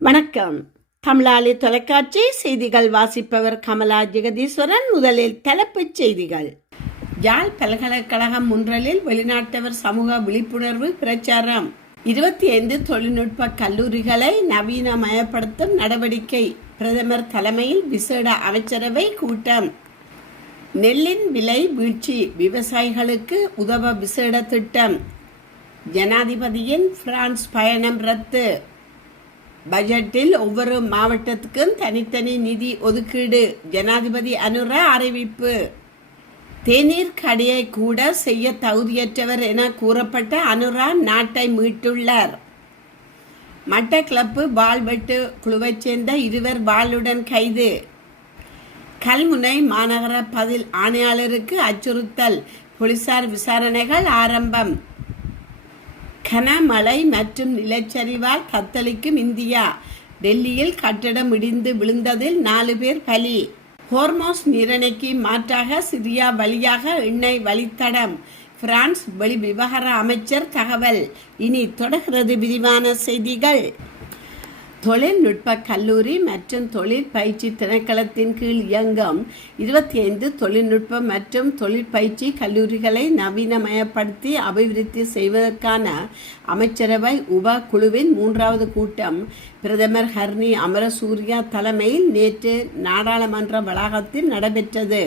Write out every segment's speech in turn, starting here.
வணக்கம். தமிழாளி தொலைக்காட்சி செய்திகள் வாசிப்பவர் கமலா ஜெகதீஸ்வரன். முதலில் தலைப்புச் செய்திகள். யாழ் பல்கலைக்கழகம் முன்றலில் வெளிநாட்டவர் சமூக விழிப்புணர்வு பிரச்சாரம். 25 தொழில்நுட்ப கல்லூரிகளை நவீனமயப்படுத்தும் நடவடிக்கை. பிரதமர் தலைமையில் விசேட அமைச்சரவை கூட்டம். நெல்லின் விலை வீழ்ச்சி, விவசாயிகளுக்கு உதவ விசேட திட்டம். ஜனாதிபதியின் பிரான்ஸ் பயணம் ரத்து. பட்ஜெட்டில் ஒவ்வொரு மாவட்டத்துக்கும் தனித்தனி நிதி ஒதுக்கீடு. ஜனாதிபதி அனுரா அறிவிப்பு. தேநீர் கடையை கூட செய்ய தகுதியற்றவர் என கூறப்பட்ட அனுரா நாட்டை மீட்டுள்ளார். மட்டக்களப்பு வாள்வெட்டு குழுவைச் சேர்ந்த 2 வாளுடன் கைது. கல்முனை மாநகர பதில் ஆணையாளருக்கு அச்சுறுத்தல். போலீசார் விசாரணைகள் ஆரம்பம். கனமழை மற்றும் நிலச்சரிவால் தத்தளிக்கும் இந்தியா. டெல்லியில் கட்டடம் இடிந்து விழுந்ததில் 4 பேர் பலி. ஹோர்மோஸ் நீரிணைக்கு மாற்றாக சிரியா வழியாக எண்ணெய் வழித்தடம். பிரான்ஸ் வெளிவிவகார அமைச்சர் தகவல். இனி தொடர்கிறது விரிவான செய்திகள். தொழில்நுட்ப கல்லூரி மற்றும் தொழில் பயிற்சி திணைக்களத்தின் கீழ் இயங்கும் 25 தொழில்நுட்ப மற்றும் தொழிற்பயிற்சி கல்லூரிகளை நவீனமயப்படுத்தி அபிவிருத்தி செய்வதற்கான அமைச்சரவை உப குழுவின் 3வது கூட்டம் பிரதமர் ஹர்னி அமரசூரியா தலைமையில் நேற்று நாடாளுமன்ற வளாகத்தில் நடைபெற்றது.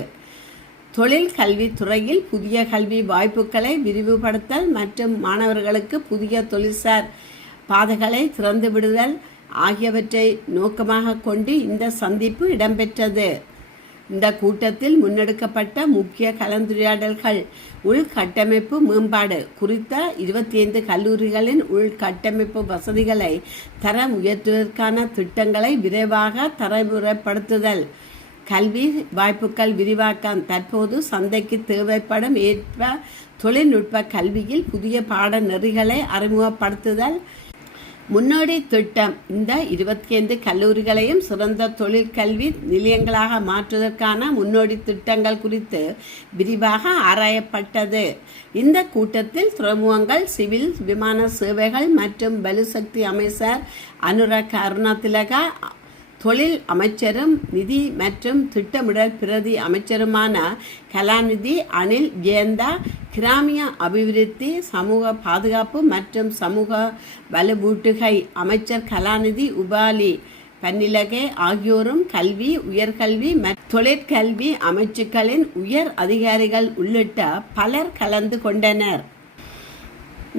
தொழில் கல்வித்துறையில் புதிய கல்வி வாய்ப்புகளை விரிவுபடுத்தல் மற்றும் மாணவர்களுக்கு புதிய தொழில்சார் பாதைகளை திறந்து விடுதல் ஆகியவற்றை நோக்கமாக கொண்டு இந்த சந்திப்பு இடம்பெற்றது. இந்த கூட்டத்தில் முன்னெடுக்கப்பட்ட முக்கிய கலந்துரையாடல்கள் உள்கட்டமைப்பு மேம்பாடு குறித்த 25 கல்லூரிகளின் உள்கட்டமைப்பு வசதிகளை தரம் உயர்த்துவதற்கான திட்டங்களை விரைவாக தரமுறைப்படுத்துதல், கல்வி வாய்ப்புகள் விரிவாக்கம், தற்போது சந்தைக்கு தேவைப்படும் ஏற்ப தொழில்நுட்ப கல்வியில் புதிய பாடநெறிகளை அறிமுகப்படுத்துதல், முன்னோடி திட்டம். இந்த 25 கல்லூரிகளையும் சிறந்த தொழிற்கல்வி நிலையங்களாக மாற்றுவதற்கான முன்னோடி திட்டங்கள் குறித்து விரிவாக ஆராயப்பட்டது. இந்த கூட்டத்தில் துறைமுகங்கள், சிவில் விமான சேவைகள் மற்றும் பலுசக்தி அமைச்சர் அனுரா கருணாதிலக, தொழில் அமைச்சரும் நிதி மற்றும் திட்டமிடல் பிரதி அமைச்சருமான கலாநிதி அனில் ஜெயந்தா, கிராமிய அபிவிருத்தி, சமூக பாதுகாப்பு மற்றும் சமூக வலுவூட்டுகை அமைச்சர் கலாநிதி உபாலி பன்னிலகே ஆகியோரும் கல்வி, உயர்கல்வி மற்றும் தொழிற்கல்வி அமைச்சுக்களின் உயர் அதிகாரிகள் உள்ளிட்ட பலர் கலந்து கொண்டனர்.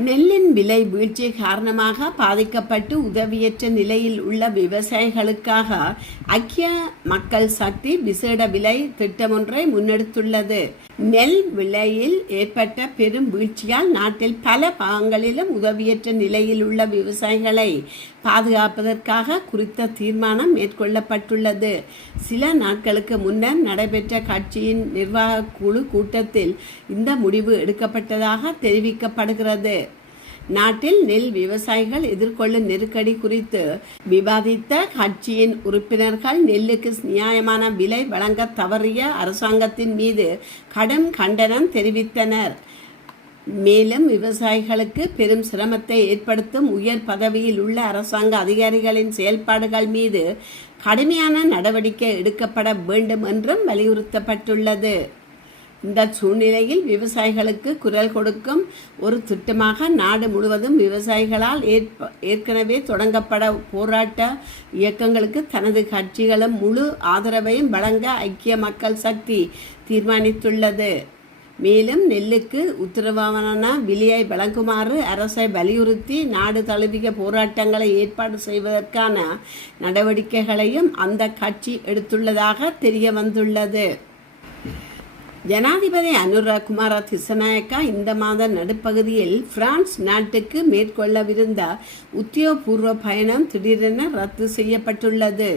நெல்லின் விலை வீழ்ச்சி காரணமாக பாதிக்கப்பட்டு உதவியற்ற நிலையில் உள்ள விவசாயிகளுக்காக ஐக்கிய மக்கள் சக்தி விசேட விலை திட்டமொன்றை முன்னெடுத்துள்ளது. நெல் விலையில் ஏற்பட்ட பெரும் வீழ்ச்சியால் நாட்டில் பல பாகங்களிலும் உதவியற்ற நிலையில் உள்ள விவசாயிகளை பாதுகாப்பதற்காக குறித்த தீர்மானம் மேற்கொள்ளப்பட்டுள்ளது. சில நாட்களுக்கு முன்னர் நடைபெற்ற கட்சியின் நிர்வாக குழு கூட்டத்தில் இந்த முடிவு எடுக்கப்பட்டதாக தெரிவிக்கப்படுகிறது. நாட்டில் நெல் விவசாயிகள் எதிர்கொள்ளும் நெருக்கடி குறித்து விவாதித்த கட்சியின் உறுப்பினர்கள் நெல்லுக்கு நியாயமான விலை வழங்க தவறிய அரசாங்கத்தின் மீது கடும் கண்டனம் தெரிவித்தனர். மேலும் விவசாயிகளுக்கு பெரும் சிரமத்தை ஏற்படுத்தும் உயர் பதவியில் உள்ள அரசாங்க அதிகாரிகளின் செயல்பாடுகள் மீது கடுமையான நடவடிக்கை எடுக்கப்பட வேண்டும் என்றும் வலியுறுத்தப்பட்டுள்ளது. இந்த சூழ்நிலையில் விவசாயிகளுக்கு குரல் கொடுக்கும் ஒரு திட்டமாக நாடு முழுவதும் விவசாயிகளால் ஏற்கனவே தொடங்கப்பட போராட்ட இயக்கங்களுக்கு தனது கட்சிகளும் முழு ஆதரவையும் வழங்க ஐக்கிய மக்கள் சக்தி தீர்மானித்துள்ளது. மேலும் நெல்லுக்கு உத்தரவான விலையை வழங்குமாறு அரசை வலியுறுத்தி நாடு தழுவிய போராட்டங்களை ஏற்பாடு செய்வதற்கான நடவடிக்கைகளையும் அந்த கட்சி எடுத்துள்ளதாக தெரிய வந்துள்ளது. ஜனாதிபதி அனுரா குமார திசநாயக்கா இந்த மாத நடுப்பகுதியில் பிரான்ஸ் நாட்டுக்கு மேற்கொள்ளவிருந்த உத்தியோகபூர்வ பயணம் திடீரென ரத்து செய்யப்பட்டுள்ளது.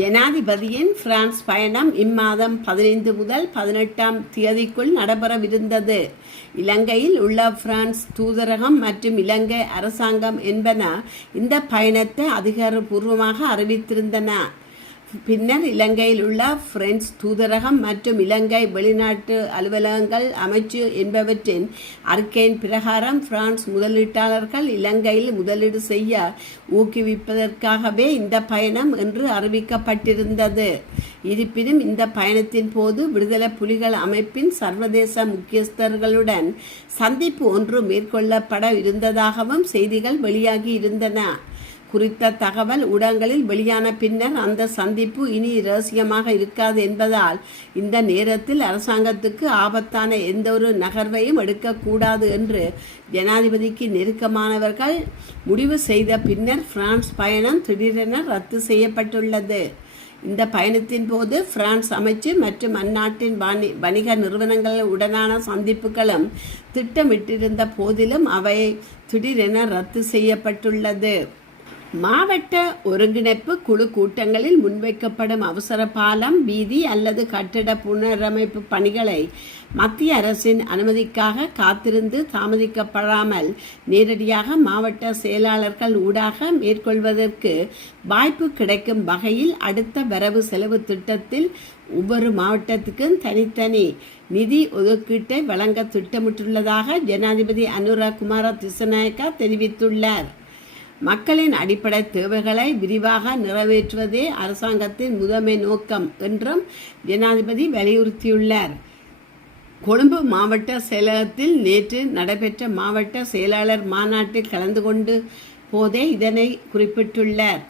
ஜனாதிபதியின் பிரான்ஸ் பயணம் இம்மாதம் 15 முதல் 18ஆம் தேதிக்குள் நடைபெறவிருந்தது. இலங்கையில் உள்ள பிரான்ஸ் தூதரகம் மற்றும் இலங்கை அரசாங்கம் என்பன இந்த பயணத்தை அதிகாரப்பூர்வமாக அறிவித்திருந்தன. பின்னர் இலங்கையில் உள்ள பிரெஞ்சு தூதரகம் மற்றும் இலங்கை வெளிநாட்டு அலுவலகங்கள் அமைச்சு என்பவற்றின் அறிக்கையின் பிரகாரம் பிரான்ஸ் முதலீட்டாளர்கள் இலங்கையில் முதலீடு செய்ய ஊக்குவிப்பதற்காகவே இந்த பயணம் என்று அறிவிக்கப்பட்டிருந்தது. இருப்பினும் இந்த பயணத்தின் போது விடுதலை புலிகள் அமைப்பின் சர்வதேச முக்கியஸ்தர்களுடன் சந்திப்பு ஒன்று மேற்கொள்ளப்பட இருந்ததாகவும் செய்திகள் வெளியாகி இருந்தன. குறித்த தகவல் ஊடகங்களில் வெளியான பின்னர் அந்த சந்திப்பு இனி இரகசியமாக இருக்காது என்பதால் இந்த நேரத்தில் அரசாங்கத்துக்கு ஆபத்தான எந்த ஒரு நகர்வையும் எடுக்கக்கூடாது என்று ஜனாதிபதிக்கு நெருக்கமானவர்கள் முடிவு செய்த பின்னர் பிரான்ஸ் பயணம் திடீரென ரத்து செய்யப்பட்டுள்ளது. இந்த பயணத்தின் போது பிரான்ஸ் அமைச்சு மற்றும் அந்நாட்டின் வணிக நிறுவனங்களுடனான சந்திப்புகளும் திட்டமிட்டிருந்த போதிலும் அவை திடீரென ரத்து செய்யப்பட்டுள்ளது. மாவட்ட ஒருங்கிணைப்பு குழு கூட்டங்களில் முன்வைக்கப்படும் அவசர பாலம், வீதி அல்லது கட்டிட புனரமைப்பு பணிகளை மத்திய அரசின் அனுமதிக்காக காத்திருந்து தாமதிக்கப்படாமல் நேரடியாக மாவட்ட செயலாளர்கள் ஊடாக மேற்கொள்வதற்கு வாய்ப்பு கிடைக்கும் வகையில் அடுத்த வரவு செலவு திட்டத்தில் ஒவ்வொரு மாவட்டத்துக்கும் தனித்தனி நிதி ஒதுக்கீட்டை வழங்க திட்டமிட்டுள்ளதாக ஜனாதிபதி அனுரகுமார திசாநாயக்கா தெரிவித்துள்ளார். மக்களின் அடிப்படை தேவைகளை விரிவாக நிறைவேற்றுவதே அரசாங்கத்தின் முதன்மை நோக்கம் என்றும் ஜனாதிபதி வலியுறுத்தியுள்ளார். கொழும்பு மாவட்ட செயலகத்தில் நேற்று நடைபெற்ற மாவட்ட செயலாளர் மாநாட்டில் கலந்து கொண்டு போதே இதனை குறிப்பிட்டுள்ளார்.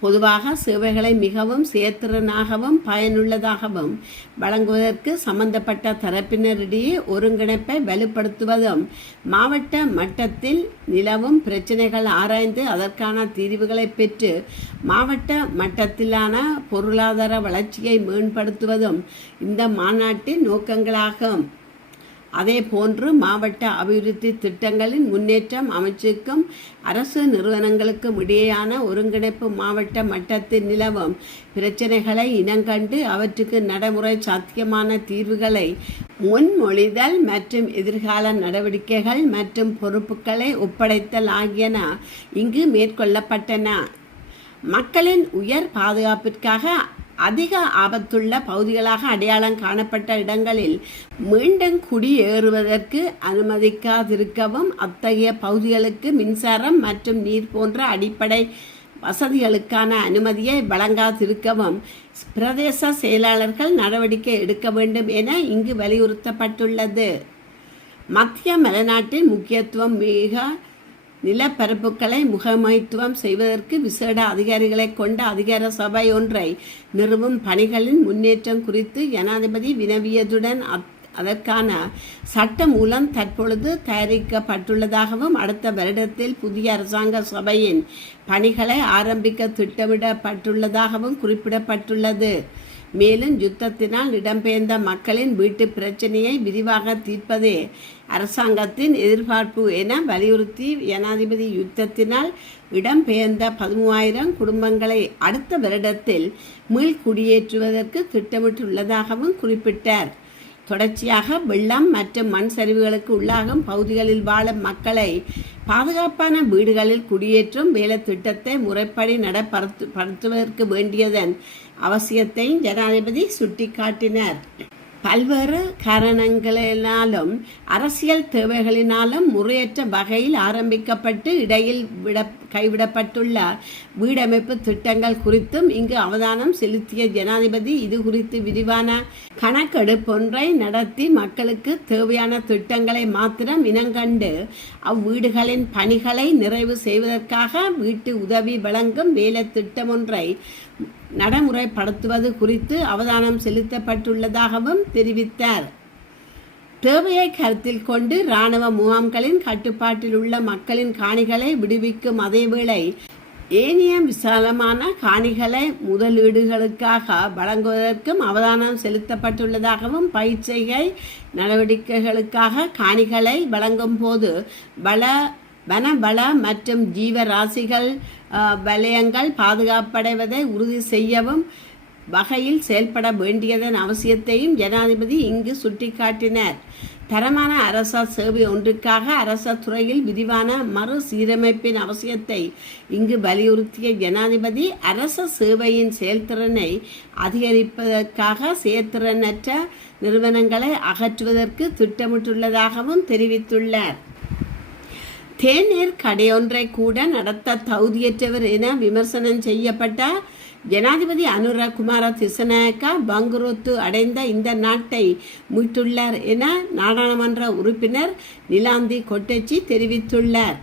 பொதுவாக சேவைகளை மிகவும் செயற்திறனாகவும் பயனுள்ளதாகவும் வழங்குவதற்கு சம்பந்தப்பட்ட தரப்பினரிடையே ஒருங்கிணைப்பை வலுப்படுத்துவதும், மாவட்ட மட்டத்தில் நிலவும் பிரச்சினைகள் ஆராய்ந்து அதற்கான தீர்வுகளை பெற்று மாவட்ட மட்டத்திலான பொருளாதார வளர்ச்சியை மேம்படுத்துவதும் இந்த மாநாட்டின் நோக்கங்களாகும். அதே போன்று மாவட்ட அபிவிருத்தி திட்டங்களின் முன்னேற்றம் அமைச்சுக்கும் அரசு நிறுவனங்களுக்கும் இடையேயான ஒருங்கிணைப்பு மாவட்ட மட்டத்தில் நிலவும் பிரச்சனைகளை இனங்கண்டு அவற்றுக்கு நடைமுறை சாத்தியமான தீர்வுகளை முன்மொழிதல் மற்றும் எதிர்கால நடவடிக்கைகள் மற்றும் பொறுப்புகளை ஒப்படைத்தல் ஆகியன இங்கு மேற்கொள்ளப்பட்டன. மக்களின் உயர் பாதுகாப்பிற்காக அதிக ஆபத்துள்ள பகுதிகளாக அடையாளம் காணப்பட்ட இடங்களில் மீண்டும் குடியேறுவதற்கு அனுமதிக்காதிருக்கவும், அத்தகைய பகுதிகளுக்கு மின்சாரம் மற்றும் நீர் போன்ற அடிப்படை வசதிகளுக்கான அனுமதியை வழங்காதிருக்கவும் பிரதேச செயலாளர்கள் நடவடிக்கை எடுக்க வேண்டும் என இங்கு வலியுறுத்தப்பட்டுள்ளது. மத்திய மலைநாட்டின் முக்கியத்துவம் மிக நிலப்பரப்புகளை முகமைத்துவம் செய்வதற்கு விசேட அதிகாரிகளை கொண்ட அதிகார சபை ஒன்றை நிறுவும் பணிகளின் முன்னேற்றம் குறித்து ஜனாதிபதி வினவியதுடன் அதற்கான சட்ட மூலம் தற்பொழுது தயாரிக்கப்பட்டுள்ளதாகவும் அடுத்த வருடத்தில் புதிய அரசாங்க சபையின் பணிகளை ஆரம்பிக்க திட்டமிடப்பட்டுள்ளதாகவும் குறிப்பிடப்பட்டுள்ளது. மேலும் யுத்தத்தினால் இடம்பெயர்ந்த மக்களின் வீட்டு பிரச்சனையை விரிவாக தீர்ப்பதே அரசாங்கத்தின் எதிர்பார்ப்பு என வலியுறுத்தி ஜனாதிபதி யுத்தத்தினால் இடம்பெயர்ந்த 13,000 குடும்பங்களை அடுத்த வருடத்தில் மீள்குடியேற்றுவதற்கு திட்டமிட்டுள்ளதாகவும் குறிப்பிட்டார். தொடர்ச்சியாக வெள்ளம் மற்றும் மண் சரிவுகளுக்கு உள்ளாகும் பகுதிகளில் வாழும் மக்களை பாதுகாப்பான வீடுகளில் குடியேற்றும் வேலை திட்டத்தை முறைப்படி நடைபெறுத்துவதற்கு வேண்டியதன் அவசியத்தையும் ஜனாதிபதி சுட்டிக்காட்டினார். பல்வேறு காரணங்களினாலும் அரசியல் தேவைகளினாலும் முறையற்ற வகையில் ஆரம்பிக்கப்பட்டு இடையில் கைவிடப்பட்டுள்ள வீடமைப்பு திட்டங்கள் குறித்தும் இங்கு அவதானம் செலுத்திய ஜனாதிபதி இது குறித்து விரிவான கணக்கெடுப்பொன்றை நடத்தி மக்களுக்கு தேவையான திட்டங்களை மாத்திரம் இனங்கண்டு அவ்வீடுகளின் பணிகளை நிறைவு செய்வதற்காக வீட்டு உதவி வழங்கும் வேலை திட்டம் ஒன்றை நடைமுறைப்படுத்துவது குறித்து அவதானம் செலுத்தப்பட்டுள்ளதாகவும் தெரிவித்தார். தேவையை கருத்தில் கொண்டு இராணுவ முகாம்களின் கட்டுப்பாட்டில் உள்ள மக்களின் காணிகளை விடுவிக்கும் அதேவேளை ஏனைய விசாலமான காணிகளை முதலீடுகளுக்காக வழங்குவதற்கும் அவதானம் செலுத்தப்பட்டுள்ளதாகவும் பயிற்சிகை நடவடிக்கைகளுக்காக காணிகளை வழங்கும் போது வனவள மற்றும் ஜீவராசிகள் வலயங்கள் பாதுகாப்படைவதை உறுதி செய்யவும் வகையில் செயல்பட வேண்டியதன் அவசியத்தையும் ஜனாதிபதி இங்கு சுட்டிக்காட்டினார். தரமான அரச சேவை ஒன்றுக்காக அரச துறையில் விரிவான மறுசீரமைப்பின் அவசியத்தை இங்கு வலியுறுத்திய ஜனாதிபதி அரச சேவையின் செயல்திறனை அதிகரிப்பதற்காக செயற்திறனற்ற நிறுவனங்களை அகற்றுவதற்கு திட்டமிட்டுள்ளதாகவும் தெரிவித்துள்ளார். தேநீர் கடையொன்றை கூட நடத்த தகுதியற்றவர் என விமர்சனம் செய்யப்பட்ட ஜனாதிபதி அனுரகுமார திசநாயக்கா பங்குரோத்து அடைந்த இந்த நாட்டை மீட்டுள்ளார் என நாடாளுமன்ற உறுப்பினர் நிலாந்தி கொட்டச்சி தெரிவித்துள்ளார்.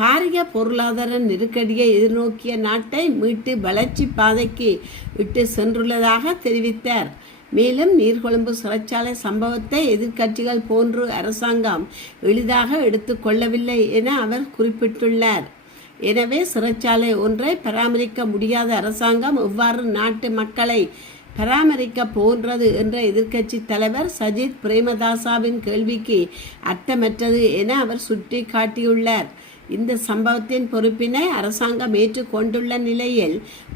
பாரிய பொருளாதார நெருக்கடியை எதிர்நோக்கிய நாட்டை மீட்டு வளர்ச்சி பாதைக்கு விட்டு சென்றுள்ளதாக தெரிவித்தார். மேலும் நீர்கொழும்பு சிறைச்சாலை சம்பவத்தை எதிர்க்கட்சிகள் போன்று அரசாங்கம் எளிதாக எடுத்துக்கொள்ளவில்லை என அவர் குறிப்பிட்டுள்ளார். எனவே சிறைச்சாலை ஒன்றை பராமரிக்க முடியாத அரசாங்கம் எவ்வாறு நாட்டு மக்களை பராமரிக்க போன்றது என்ற எதிர்க்கட்சி தலைவர் சஜித் பிரேமதாசாவின் கேள்விக்கு அர்த்தமற்றது என அவர் சுட்டி காட்டியுள்ளார். இந்த சம்பவத்தின் பொறுப்பினை அரசாங்கம் ஏற்றுக்கொண்டுள்ள நிலையில்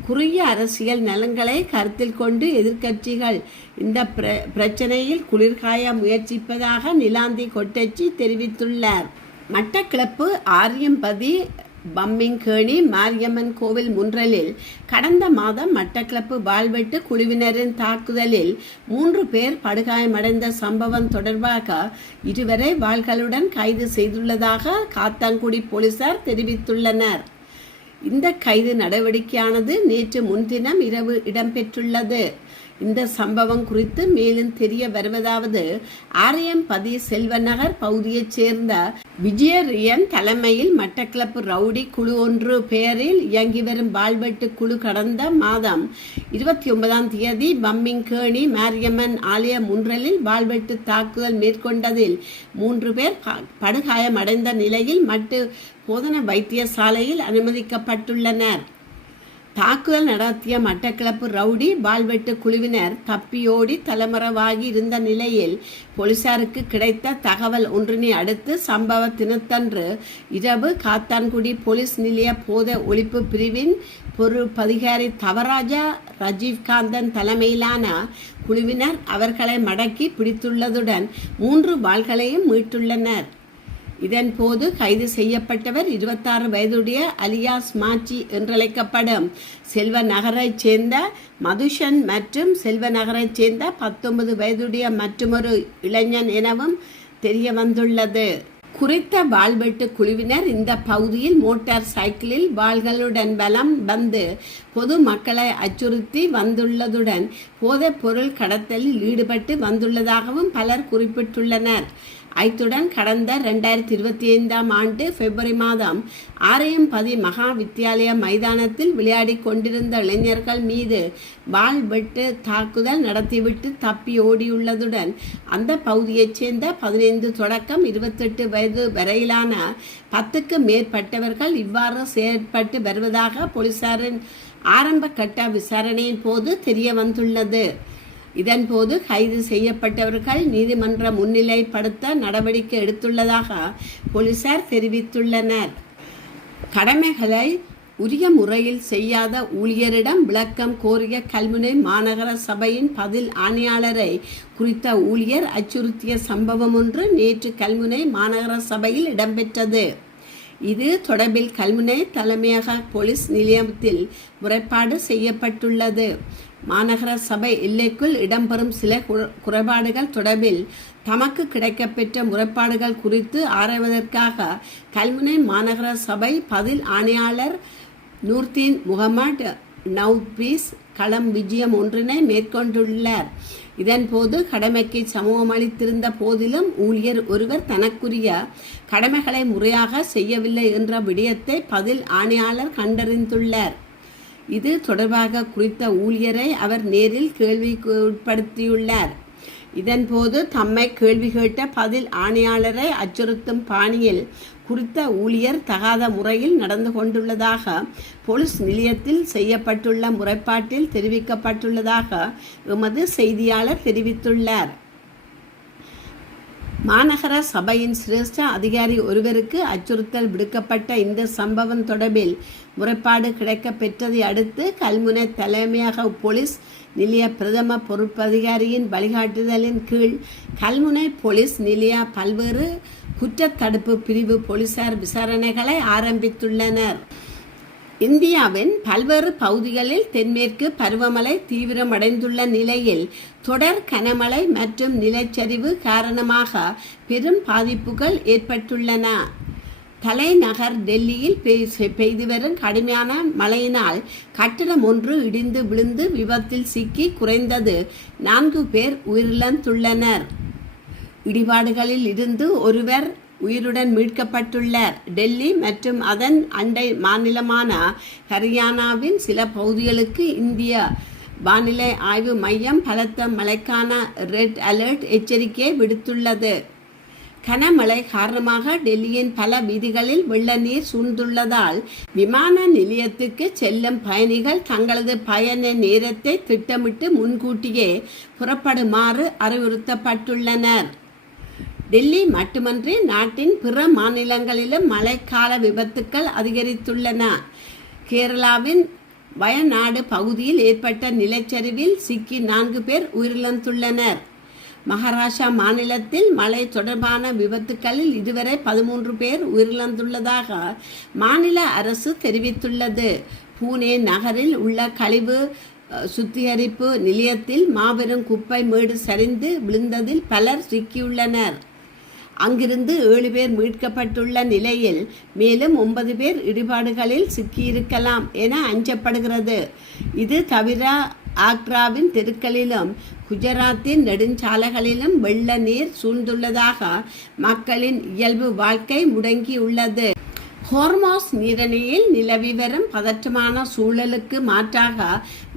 குறுகிய அரசியல் நலன்களை கருத்தில் கொண்டு எதிர்க்கட்சிகள் இந்த பிரச்சனையில் குளிர்காய முயற்சிப்பதாக நிலாந்தி கொட்டச்சி தெரிவித்துள்ளார். மட்டக்களப்பு ஆரியம்பதி பம்மிங்கேணி மாரியம்மன் கோவில் முன்றலில் கடந்த மாதம் மட்டக்களப்பு வாள்வெட்டு குழுவினரின் தாக்குதலில் 3 பேர் படுகாயமடைந்த சம்பவம் தொடர்பாக இதுவரை வாள்களுடன் கைது செய்துள்ளதாக காத்தான்குடி போலீசார் தெரிவித்துள்ளனர். இந்த கைது நடவடிக்கையானது நேற்று முன்தினம் இரவு இடம்பெற்றுள்ளது. இந்த சம்பவம் குறித்து மேலும் தெரிய வருவதாவது, ஆரியம்பதி செல்வநகர் பகுதியைச் சேர்ந்த விஜயரியன் தலைமையில் மட்டக்களப்பு ரவுடி குழு ஒன்று பெயரில் இயங்கி வரும் வாள்வெட்டு குழு கடந்த மாதம் 29ஆம் தேதி பம்மிங்கேணி மாரியம்மன் ஆலய முன்றலில் வாள்வெட்டு தாக்குதல் மேற்கொண்டதில் 3 பேர் படுகாயமடைந்த நிலையில் மட்டு போதனா வைத்தியசாலையில் அனுமதிக்கப்பட்டுள்ளனர். தாக்குதல் நடத்திய மட்டக்களப்பு ரவுடி வாள்வெட்டு குழுவினர் தப்பியோடி தலைமறைவாகி இருந்த நிலையில் போலீசாருக்கு கிடைத்த தகவல் ஒன்றினை அடுத்து சம்பவ தினத்தன்று இரவு காத்தான்குடி போலீஸ் நிலைய போத ஒழிப்பு பிரிவின் பொறுப்பதிகாரி தவராஜா ரஜீவ்காந்தன் தலைமையிலான குழுவினர் அவர்களை மடக்கி பிடித்துள்ளதுடன் 3 வாள்களையும் மீட்டுள்ளனர். இதன் போது கைது செய்யப்பட்டவர் 26 வயதுடைய அலியாஸ் மாச்சி என்றழைக்கப்படும் செல்வ நகரைச் சேர்ந்த மதுஷன் மற்றும் செல்வ நகரைச் சேர்ந்த 19 வயதுடைய மற்றொரு இளைஞன் எனவும் தெரிய வந்துள்ளது. குறித்த வாள்வெட்டு குழுவினர் இந்த பகுதியில் மோட்டார் சைக்கிளில் வாள்களுடன் வலம் வந்து பொது மக்களை அச்சுறுத்தி வந்துள்ளதுடன் போதைப் பொருள் கடத்தலில் ஈடுபட்டு வந்துள்ளதாகவும் பலர் குறிப்பிட்டுள்ளனர். அத்துடன் கடந்த 2025ஆம் ஆண்டு பிப்ரவரி மாதம் ஆரியம்பதி மகா வித்தியாலய மைதானத்தில் விளையாடி கொண்டிருந்த இளைஞர்கள் மீது வாள்வெட்டு தாக்குதல் நடத்திவிட்டு தப்பி ஓடியுள்ளதுடன் அந்த பகுதியைச் சேர்ந்த 15 தொடக்கம் 28 வயது வரையிலான 10க்கு மேற்பட்டவர்கள் இவ்வாறு செயற்பட்டு வருவதாக போலீசாரின் ஆரம்ப கட்ட விசாரணையின் போது தெரிய வந்துள்ளது. இதன்போது கைது செய்யப்பட்டவர்கள் நீதிமன்ற முன்னிலைப்படுத்த நடவடிக்கை எடுத்துள்ளதாக போலீசார் தெரிவித்துள்ளனர். கடமைகளை உரிய முறையில் செய்யாத ஊழியரிடம் விளக்கம் கோரிய கல்முனை மாநகர சபையின் பதில் ஆணையாளரை குறித்த ஊழியர் அச்சுறுத்திய சம்பவம் ஒன்று நேற்று கல்முனை மாநகர சபையில் இடம்பெற்றது. இது தொடர்பில் கல்முனை தலைமையக போலீஸ் நிலையத்தில் முறைப்பாடு செய்யப்பட்டுள்ளது. மாநகர சபை எல்லைக்குள் இடம்பெறும் சில குறைபாடுகள் தொடர்பில் தமக்கு கிடைக்கப்பெற்ற முறைப்பாடுகள் குறித்து ஆராய்வதற்காக கல்முனை மாநகர சபை பதில் ஆணையாளர் நூர்தீன் முகமது நவ்பீஸ் களம் விஜயம் ஒன்றினை மேற்கொண்டுள்ளார். இதன்போது கடமைக்கு சமூகம் அளித்திருந்த போதிலும் ஊழியர் ஒருவர் தனக்குரிய கடமைகளை முறையாக செய்யவில்லை என்ற விடயத்தை பதில் ஆணையாளர் கண்டறிந்துள்ளார். இது தொடர்பாக குறித்த ஊழியரை அவர் நேரில் கேள்விக்கு உட்படுத்தியுள்ளார். இதன்போது தம்மை கேள்வி கேட்ட பதில் ஆணையாளரை அச்சுறுத்தும் பாணியில் குறித்த ஊழியர் தகாத முறையில் நடந்து கொண்டுள்ளதாக போலீஸ் நிலையத்தில் செய்யப்பட்டுள்ள முறைப்பாட்டில் தெரிவிக்கப்பட்டுள்ளதாக எமது செய்தியாளர் தெரிவித்துள்ளார். மாநகர சபையின் சிரேஷ்ட அதிகாரி ஒருவருக்கு அச்சுறுத்தல் விடுக்கப்பட்ட இந்த சம்பவம் தொடர்பில் முறைப்பாடு கிடைக்க பெற்றதை அடுத்து கல்முனை தலைமையக போலீஸ் நிலைய பிரதம பொறுப்பதிகாரியின் வழிகாட்டுதலின் கீழ் கல்முனை போலீஸ் நிலைய பல்வேறு குற்றத்தடுப்பு பிரிவு போலீசார் விசாரணைகளை ஆரம்பித்துள்ளனர். இந்தியாவின் பல்வேறு பகுதிகளில் தென்மேற்கு பருவமழை தீவிரமடைந்துள்ள நிலையில் தொடர் கனமழை மற்றும் நிலச்சரிவு காரணமாக பெரும் பாதிப்புகள் ஏற்பட்டுள்ளன. தலைநகர் டெல்லியில் பெய்து வரும் கடுமையான மழையினால் கட்டிடம் ஒன்று இடிந்து விழுந்து விபத்தில் சிக்கி குறைந்தது 4 பேர் உயிரிழந்துள்ளனர். இடிபாடுகளில் இருந்து ஒருவர் உயிருடன் மீட்கப்பட்டுள்ளார். டெல்லி மற்றும் அதன் அண்டை மாநிலமான ஹரியானாவின் சில பகுதிகளுக்கு இந்திய வானிலை ஆய்வு மையம் பலத்த மழைக்கான ரெட் அலர்ட் எச்சரிக்கையை விடுத்துள்ளது. கனமழை காரணமாக டெல்லியின் பல வீதிகளில் வெள்ள நீர் சூழ்ந்துள்ளதால் விமான நிலையத்துக்கு செல்லும் பயணிகள் தங்களது பயண நேரத்தை திட்டமிட்டு முன்கூட்டியே புறப்படுமாறு அறிவுறுத்தப்பட்டுள்ளனர். டெல்லி மட்டுமன்றி நாட்டின் பிற மாநிலங்களிலும் மழைக்கால விபத்துக்கள் அதிகரித்துள்ளன. கேரளாவின் வயநாடு பகுதியில் ஏற்பட்ட நிலச்சரிவில் சிக்கி 4 பேர் உயிரிழந்துள்ளனர். மகாராஷ்டிரா மாநிலத்தில் மழை தொடர்பான விபத்துக்களில் இதுவரை 13 பேர் உயிரிழந்துள்ளதாக மாநில அரசு தெரிவித்துள்ளது. பூனே நகரில் உள்ள கழிவு சுத்திகரிப்பு நிலையத்தில் மாபெரும் குப்பை மேடு சரிந்து விழுந்ததில் பலர் சிக்கியுள்ளனர். அங்கிருந்து 7 பேர் மீட்கப்பட்டுள்ள நிலையில் மேலும் 9 பேர் இடிபாடுகளில் சிக்கியிருக்கலாம் என அஞ்சப்படுகிறது. இது தவிர ஆக்ராவின் தெருக்களிலும் குஜராத்தின் நெடுஞ்சாலைகளிலும் வெள்ள நீர் சூழ்ந்துள்ளதாக மக்களின் இயல்பு வாழ்க்கை முடங்கியுள்ளது. ஹோர்மோஸ் நீரிணையில் நிலவி வரும் பதற்றமான சூழலுக்கு மாற்றாக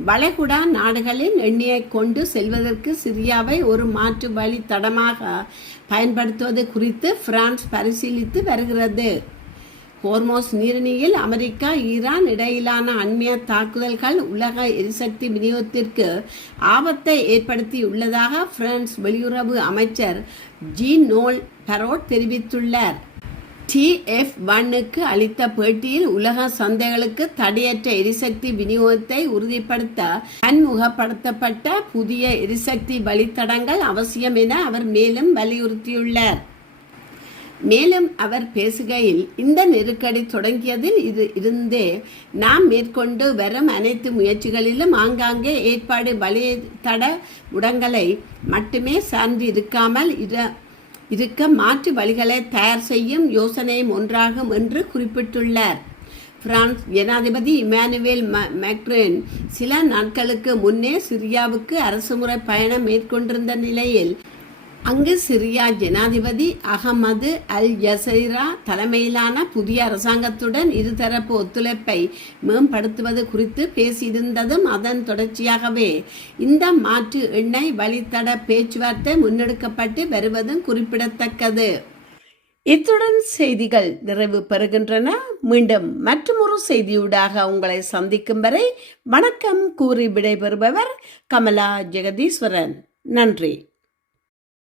வளைகுடா நாடுகளின் எண்ணெயை கொண்டு செல்வதற்கு சிரியாவை ஒரு மாற்று வழி தடமாக பயன்படுத்துவது குறித்து பிரான்ஸ் பரிசீலித்து வருகிறது. ஹோர்மோஸ் நீரிணையில் அமெரிக்கா ஈரான் இடையிலான அண்மைய தாக்குதல்கள் உலக எரிசக்தி விநியோகத்திற்கு ஆபத்தை ஏற்படுத்தியுள்ளதாக பிரான்ஸ் வெளியுறவு அமைச்சர் ஜீன் நோல் பரோட் தெரிவித்துள்ளார். TF1க்கு அளித்த பேட்டியில் உலக சந்தைகளுக்கு தடையற்ற எரிசக்தி விநியோகத்தை உறுதிப்படுத்த பன்முகப்படுத்தப்பட்ட புதிய எரிசக்தி வழித்தடங்கள் அவசியம் என அவர் மேலும் வலியுறுத்தியுள்ளார். மேலும் அவர் பேசுகையில், இந்த நெருக்கடி தொடங்கியதில் இருந்தே நாம் மேற்கொண்டு வரும் அனைத்து முயற்சிகளிலும் ஆங்காங்கே ஏற்பாடு வழித்தட முடங்களை மட்டுமே சார்ந்து இருக்காமல் இருக்க மாற்று வழிகளை தயார் செய்யும் யோசனையும் ஒன்றாகும் என்று குறிப்பிட்டுள்ளார். பிரான்ஸ் ஜனாதிபதி இமானுவேல் மேக்ரோன் சில நாட்களுக்கு முன்னே சிரியாவுக்கு அரசுமுறை பயணம் மேற்கொண்டிருந்த நிலையில் அங்கு சிரியா ஜனாதிபதி அகமது அல் யசைரா தலைமையிலான புதிய அரசாங்கத்துடன் இருதரப்பு ஒத்துழைப்பை மேம்படுத்துவது குறித்து பேசியிருந்ததும் அதன் தொடர்ச்சியாகவே இந்த மாற்று எண்ணெய் வழித்தட பேச்சுவார்த்தை முன்னெடுக்கப்பட்டு வருவதும் குறிப்பிடத்தக்கது. இத்துடன் செய்திகள் நிறைவு பெறுகின்றன. மீண்டும் மற்றொரு செய்தியூடாக உங்களை சந்திக்கும் வரை வணக்கம் கூறி விடைபெறுபவர் கமலா ஜெகதீஸ்வரன். நன்றி.